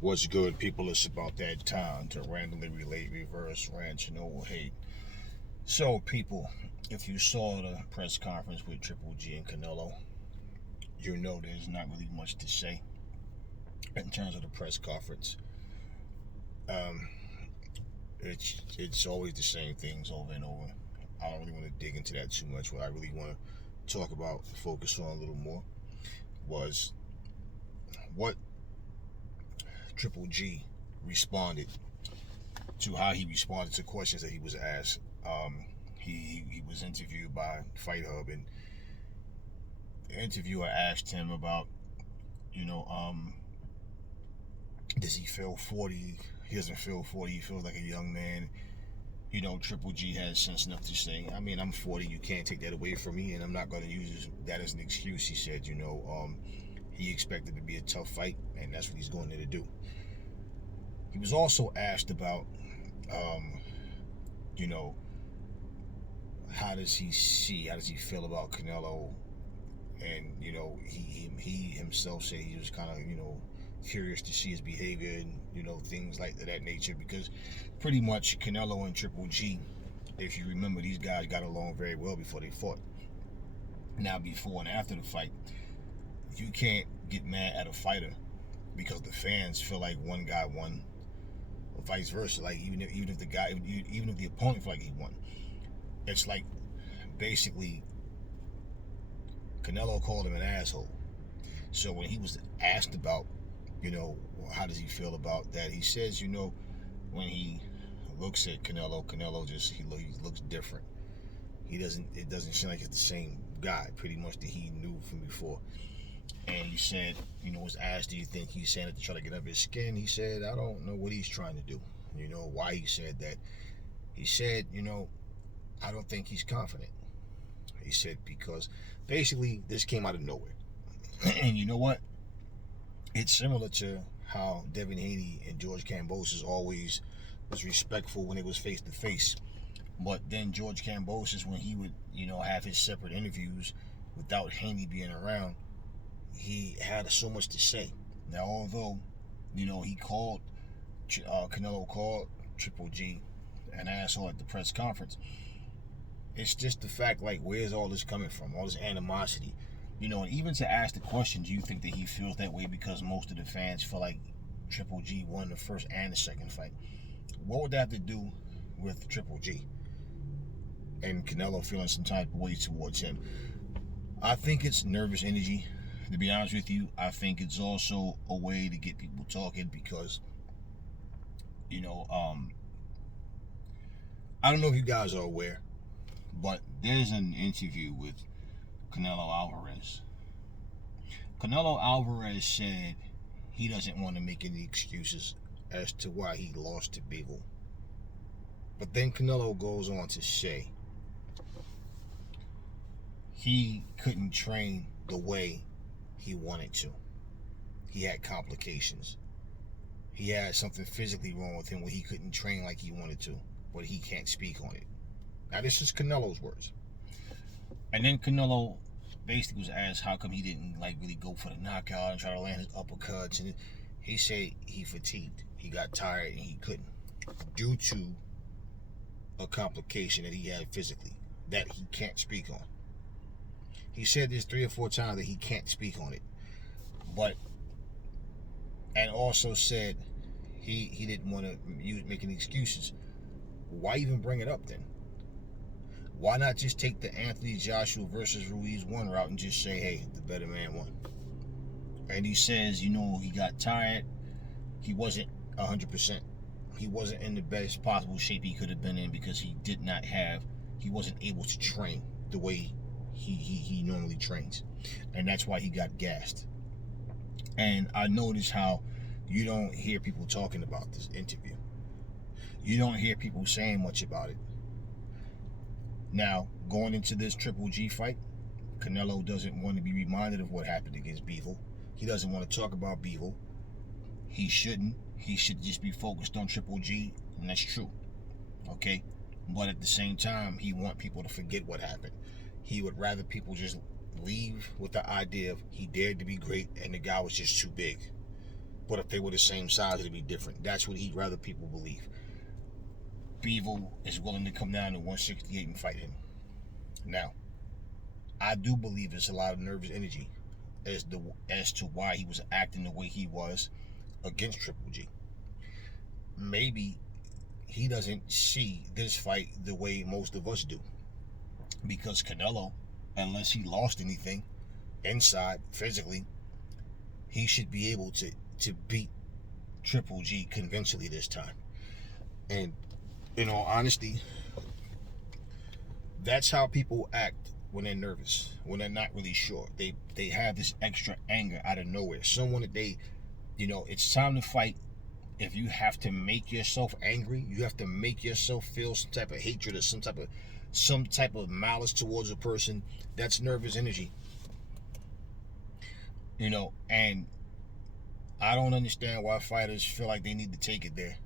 What's good, people? It's about that time to randomly relate, reverse, rant, hate. So, people, if you saw the press conference with Triple G and Canelo, you know there's not really much to say in terms of the press conference. Um, it's always the same things over and over. I don't really want to dig into that too much. What I really want to talk about, focus on a little more, was what Triple G responded to, how he responded to questions that he was asked. He was interviewed by Fight Hub, and the interviewer asked him about, does he feel 40? He doesn't feel 40. He feels like a young man. Triple G has sense enough to say, I mean, I'm 40. You can't take that away from me, and I'm not going to use that as an excuse. He said, he expected to be a tough fight, and that's what he's going there to do. He was also asked about, how does he feel about Canelo? And, he himself said he was kind of, curious to see his behavior and, things like that nature, because pretty much Canelo and Triple G, if you remember, these guys got along very well before they fought. Now, before and after the fight, you can't get mad at a fighter because the fans feel like one guy won, or vice versa. Like, even if the opponent feel like he won, it's like basically Canelo called him an asshole. So when he was asked about, how does he feel about that, he says, when he looks at Canelo just he looks different. It doesn't seem like it's the same guy, pretty much, that he knew from before. And he said, was asked, do you think he's saying it to try to get under his skin? He said, I don't know what he's trying to do. Why he said that. He said, I don't think he's confident. He said, because basically this came out of nowhere. And you know what? It's similar to how Devin Haney and George Kambosos always was respectful when it was face to face. But then George Kambosos, when he would, have his separate interviews without Haney being around, he had so much to say. Now, although, Canelo called Triple G an asshole at the press conference, it's just the fact, like, where's all this coming from? All this animosity. And even to ask the question, do you think that he feels that way because most of the fans feel like Triple G won the first and the second fight? What would that have to do with Triple G and Canelo feeling some type of way towards him? I think it's nervous energy, to be honest with you. I think it's also a way to get people talking because, I don't know if you guys are aware, but there's an interview with Canelo Alvarez. Canelo Alvarez said he doesn't want to make any excuses as to why he lost to Bivol. But then Canelo goes on to say he couldn't train the way he wanted to. He had complications. He had something physically wrong with him where he couldn't train like he wanted to, but he can't speak on it. Now, this is Canelo's words. And then Canelo basically was asked how come he didn't really go for the knockout and try to land his uppercuts, and he said he fatigued. He got tired and he couldn't, due to a complication that he had physically that he can't speak on. He said this 3 or 4 times that he can't speak on it. And also said he didn't want to make any excuses. Why even bring it up then? Why not just take the Anthony Joshua versus Ruiz 1 route and just say, hey, the better man won? And he says, he got tired. He wasn't 100%. He wasn't in the best possible shape he could have been in because he wasn't able to train the way he normally trains. And that's why he got gassed. And I notice how you don't hear people talking about this interview. You don't hear people saying much about it. Now, going into this Triple G fight, Canelo doesn't want to be reminded of what happened against Bivol. He doesn't want to talk about Bivol. He shouldn't. He should just be focused on Triple G, and that's true. Okay? But at the same time, he wants people to forget what happened. He would rather people just leave with the idea of he dared to be great and the guy was just too big. But if they were the same size, it'd be different. That's what he'd rather people believe. Bivol is willing to come down to 168 and fight him. Now, I do believe there's a lot of nervous energy as to why he was acting the way he was against Triple G. Maybe he doesn't see this fight the way most of us do, because Canelo, unless he lost anything inside physically, he should be able to beat Triple G convincingly this time. And in all honesty, that's how people act when they're nervous, when they're not really sure. They have this extra anger out of nowhere. Someone that they, it's time to fight. If you have to make yourself angry, you have to make yourself feel some type of hatred or some type of malice towards a person, that's nervous energy. And I don't understand why fighters feel like they need to take it there.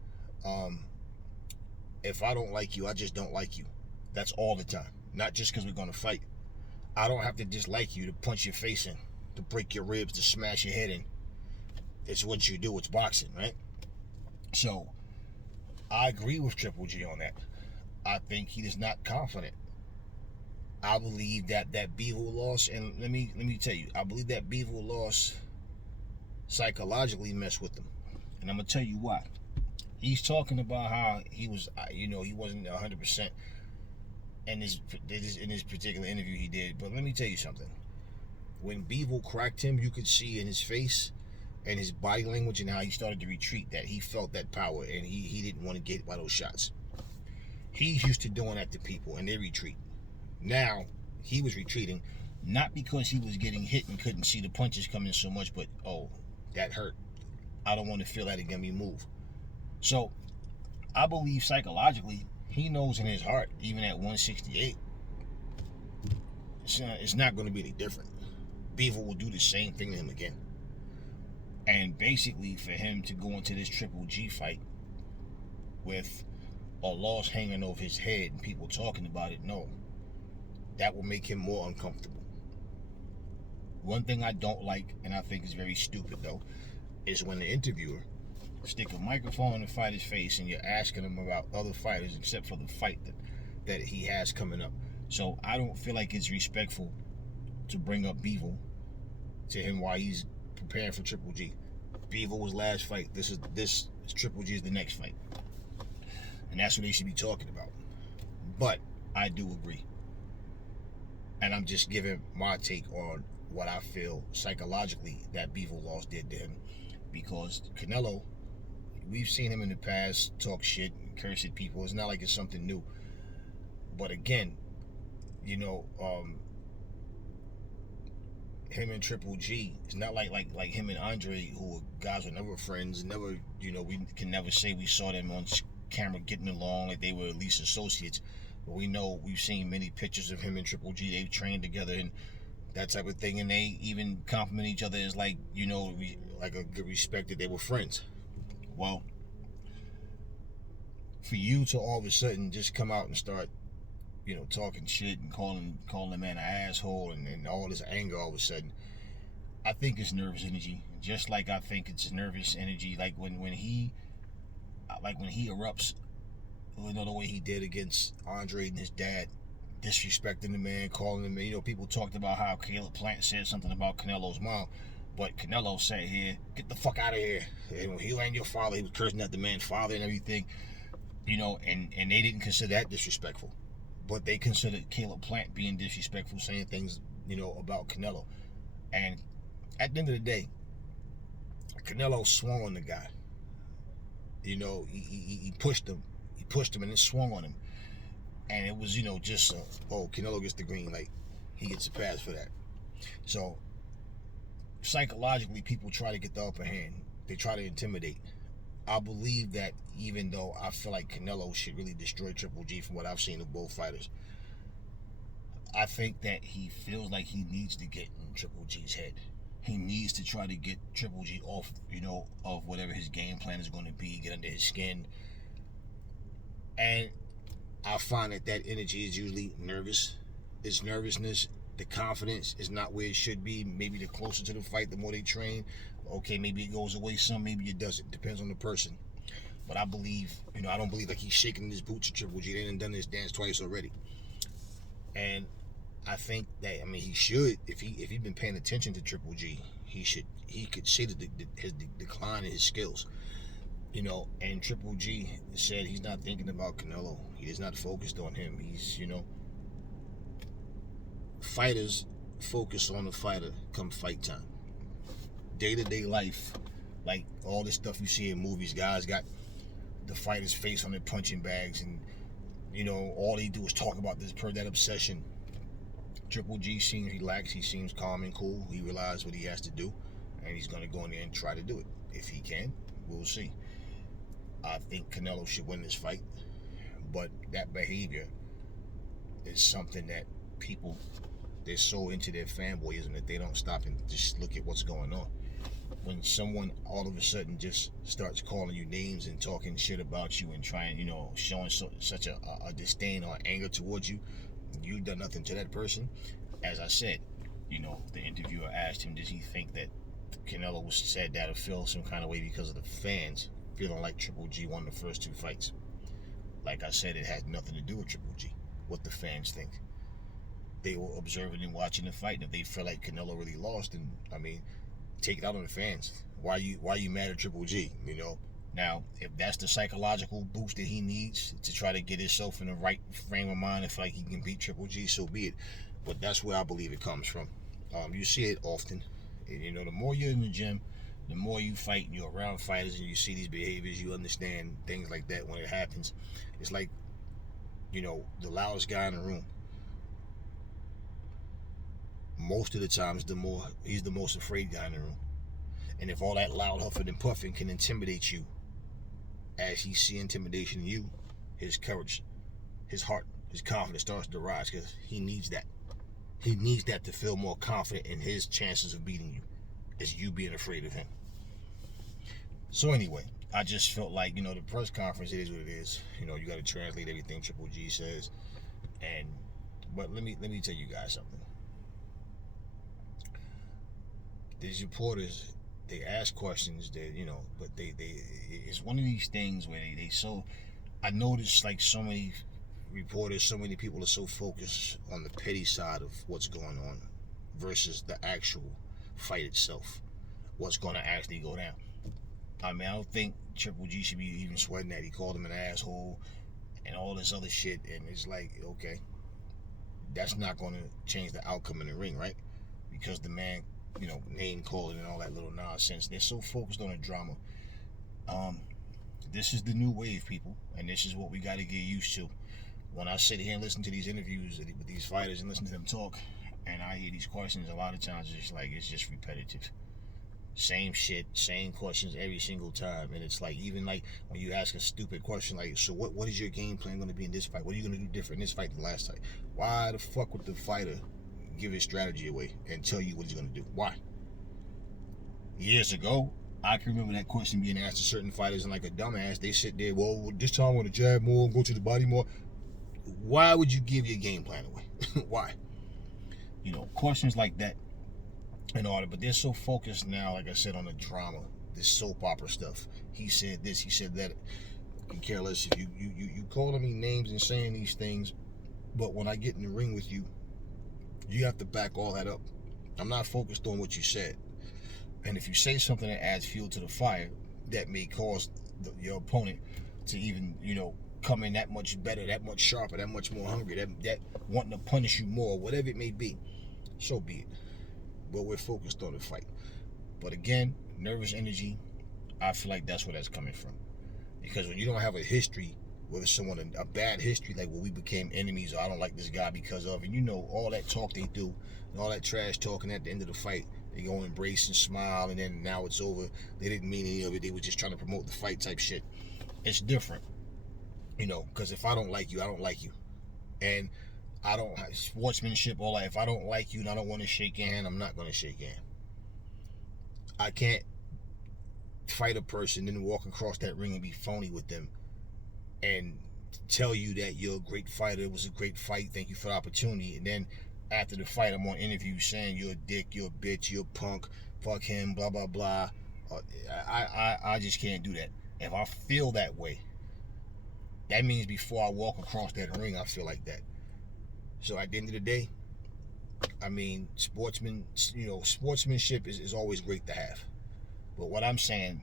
If I don't like you, I just don't like you. That's all the time. Not just because we're going to fight. I don't have to dislike you to punch your face in, to break your ribs, to smash your head in. It's what you do. It's boxing, right? So, I agree with Triple G on that. I think he is not confident. I believe that Bivol loss, and let me tell you, I believe that Bivol loss psychologically messed with him. And I'm going to tell you why. He's talking about how he was, he wasn't 100% in this particular interview he did. But let me tell you something. When Bivol cracked him, you could see in his face and his body language and how he started to retreat that he felt that power and he didn't want to get by those shots. He's used to doing that to people and they retreat. Now, he was retreating, not because he was getting hit and couldn't see the punches coming so much, but, oh, that hurt. I don't want to feel that again, me move. So, I believe psychologically, he knows in his heart, even at 168, it's not going to be any different. Bivol will do the same thing to him again. And basically, for him to go into this Triple G fight with a loss hanging over his head and people talking about it, no. That will make him more uncomfortable. One thing I don't like, and I think is very stupid though, is when the interviewer stick a microphone in the fighter's face and you're asking him about other fighters except for the fight that he has coming up. So I don't feel like it's respectful to bring up Bivol to him while he's preparing for Triple G. Bivol was last fight. This Triple G is the next fight. And that's what they should be talking about. But I do agree. And I'm just giving my take on what I feel psychologically that Bivol loss did to him. Because Canelo, we've seen him in the past talk shit and curse at people. It's not like it's something new. But again, him and Triple G, it's not like him and Andre, who were guys were never friends, never, we can never say we saw them on camera getting along like they were at least associates. But we know, we've seen many pictures of him and Triple G. They've trained together and that type of thing, and they even compliment each other as like a good respect that they were friends. Well, for you to all of a sudden just come out and start, talking shit and calling the man an asshole and all this anger all of a sudden, I think it's nervous energy. Just like I think it's nervous energy, like when he erupts, the way he did against Andre and his dad, disrespecting the man, calling him, people talked about how Caleb Plant said something about Canelo's mom, but Canelo sat here, get the fuck out of here. And he ain't your father, he was cursing at the man's father and everything, and they didn't consider that disrespectful. But they considered Caleb Plant being disrespectful, saying things, about Canelo. And at the end of the day, Canelo swung on the guy. He pushed him. He pushed him and then swung on him. And it was, just, Canelo gets the green light. He gets a pass for that. So, psychologically, people try to get the upper hand. They try to intimidate. I believe that even though I feel like Canelo should really destroy Triple G from what I've seen of both fighters, I think that he feels like he needs to get in Triple G's head. He needs to try to get Triple G off, of whatever his game plan is going to be, get under his skin. And I find that energy is usually nervous. It's nervousness. The confidence is not where it should be. Maybe the closer to the fight, the more they train. Okay, maybe it goes away some, maybe it doesn't. Depends on the person. But I believe, I don't believe like he's shaking his boots at Triple G. They done done this dance twice already. And I think that, he should, if he's been paying attention to Triple G, he could see his decline in his skills. And Triple G said he's not thinking about Canelo. He is not focused on him. He's, fighters focus on the fighter come fight time. Day-to-day life, like all this stuff you see in movies, guys got the fighter's face on their punching bags, and all they do is talk about that obsession. Triple G seems relaxed. He seems calm and cool. He realizes what he has to do, and he's going to go in there and try to do it. If he can, we'll see. I think Canelo should win this fight, but that behavior is something that people, they're so into their fanboyism that they don't stop and just look at what's going on. When someone all of a sudden just starts calling you names and talking shit about you and trying, showing such a disdain or anger towards you, you've done nothing to that person. As I said, the interviewer asked him, does he think that Canelo said that or feel some kind of way because of the fans feeling like Triple G won the first 2 fights? Like I said, it had nothing to do with Triple G, what the fans think. They were observing and watching the fight, and if they feel like Canelo really lost, then take it out on the fans. Why you mad at Triple G? Now, if that's the psychological boost that he needs to try to get himself in the right frame of mind and feel like he can beat Triple G, so be it. But that's where I believe it comes from. You see it often. And, the more you're in the gym, the more you fight and you're around fighters and you see these behaviors, you understand things like that when it happens. It's like, the loudest guy in the room. Most of the times, he's the most afraid guy in the room. And if all that loud huffing and puffing can intimidate you, as he see intimidation in you, his courage, his heart, his confidence starts to rise, because he needs that. He needs that to feel more confident in his chances of beating you, as you being afraid of him. So anyway, I just felt like, the press conference, it is what it is. You got to translate everything Triple G says. But let me tell you guys something. These reporters, they ask questions that, but it's one of these things where they so, I noticed like so many reporters, so many people are so focused on the petty side of what's going on versus the actual fight itself, what's going to actually go down. I don't think Triple G should be even sweating that. He called him an asshole and all this other shit, and it's like, okay, that's not going to change the outcome in the ring, right? Because the man, name calling and all that little nonsense. They're so focused on the drama. This is the new wave, people, and this is what we got to get used to. When I sit here and listen to these interviews with these fighters and listen to them talk, and I hear these questions, a lot of times it's just repetitive. Same shit, same questions every single time. And it's like, even like when you ask a stupid question like, so what is your game plan going to be in this fight? What are you going to do different in this fight than last fight? Why the fuck would the fighter give his strategy away and tell you what he's going to do? Why? Years ago, I can remember that question being asked to certain fighters, and like a dumbass, they sit there, well, this time I want to jab more, go to the body more. Why would you give your game plan away? Why? Questions like that and all that, but they're so focused now, like I said, on the drama, this soap opera stuff. He said this, he said that. I care less if you calling me names and saying these things, but when I get in the ring with you, you have to back all that up. I'm not focused on what you said. And if you say something that adds fuel to the fire, that may cause your opponent to even, come in that much better, that much sharper, that much more hungry, that wanting to punish you more, whatever it may be, so be it. But we're focused on the fight. But again, nervous energy, I feel like that's where that's coming from. Because when you don't have a history with someone, a bad history, like, well, we became enemies, or I don't like this guy because of, and all that talk they do, and all that trash talking at the end of the fight, they go embrace and smile, and then now it's over. They didn't mean any of it. They were just trying to promote the fight type shit. It's different. Because if I don't like you, I don't like you. And I don't have sportsmanship, all that. If I don't like you and I don't want to shake your hand, I'm not going to shake your hand. I can't fight a person and then walk across that ring and be phony with them and tell you that you're a great fighter, it was a great fight, thank you for the opportunity, and then after the fight, I'm on interviews saying you're a dick, you're a bitch, you're a punk, fuck him, blah blah blah. I just can't do that. If I feel that way, that means before I walk across that ring, I feel like that. So at the end of the day, I mean, sportsmanship is always great to have. But what I'm saying,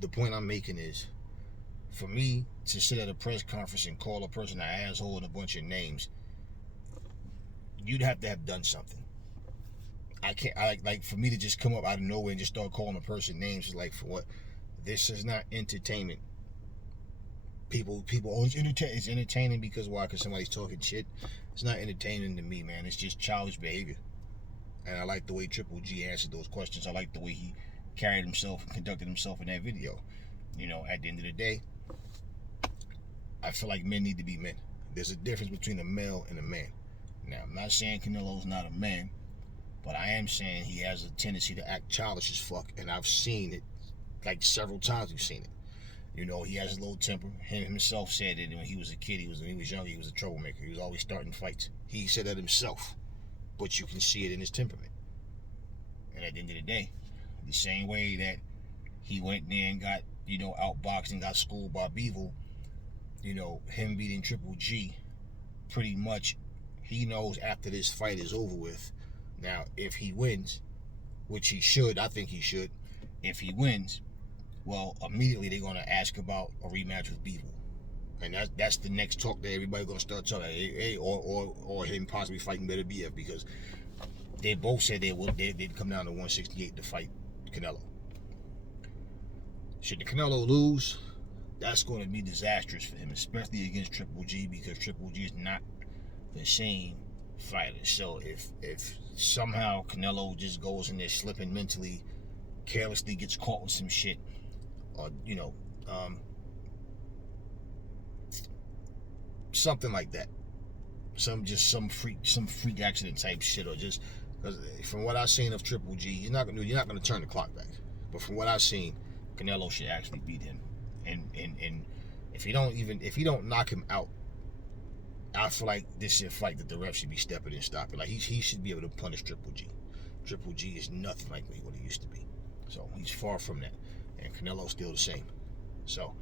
the point I'm making is, for me to sit at a press conference and call a person an asshole and a bunch of names, you'd have to have done something. I can't, like for me to just come up out of nowhere and just start calling a person names, is like, for what? This is not entertainment. People, oh, it's entertaining because why? Because somebody's talking shit. It's not entertaining to me, man. It's just childish behavior. And I like the way Triple G answered those questions. I like the way he carried himself and conducted himself in that video. You know, at the end of the day, I feel like men need to be men. There's a difference between a male and a man. Now, I'm not saying Canelo's not a man, but I am saying he has a tendency to act childish as fuck, and I've seen it, like several times we've seen it. You know, he has a little temper. Him himself said it when he was a kid. When he was young, he was a troublemaker. He was always starting fights. He said that himself, but you can see it in his temperament. And at the end of the day, the same way that he went there and got, outboxed and got schooled by Beevil, him beating Triple G, pretty much he knows after this fight is over with. Now, if he wins, which he should, I think he should, if he wins, well, immediately they're going to ask about a rematch with Beevil. And that's the next talk that everybody's going to start talking, or him possibly fighting Better BF, because they both said they'd come down to 168 to fight Canelo. Should the Canelo lose, that's going to be disastrous for him, especially against Triple G, because Triple G is not the same fighter. So if somehow Canelo just goes in there slipping mentally, carelessly gets caught with some shit, or something like that, some freak accident type shit, or just because from what I've seen of Triple G, you're not gonna turn the clock back. But from what I've seen, Canelo should actually beat him, and if he don't knock him out, I feel like this is a fight that the ref should be stepping in and stopping. Like he should be able to punish Triple G. Triple G is nothing like what he used to be. So he's far from that, and Canelo's still the same. So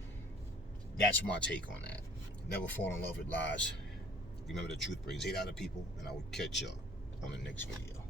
that's my take on that. Never fall in love with lies. Remember, the truth brings hate out of people, and I will catch y'all on the next video.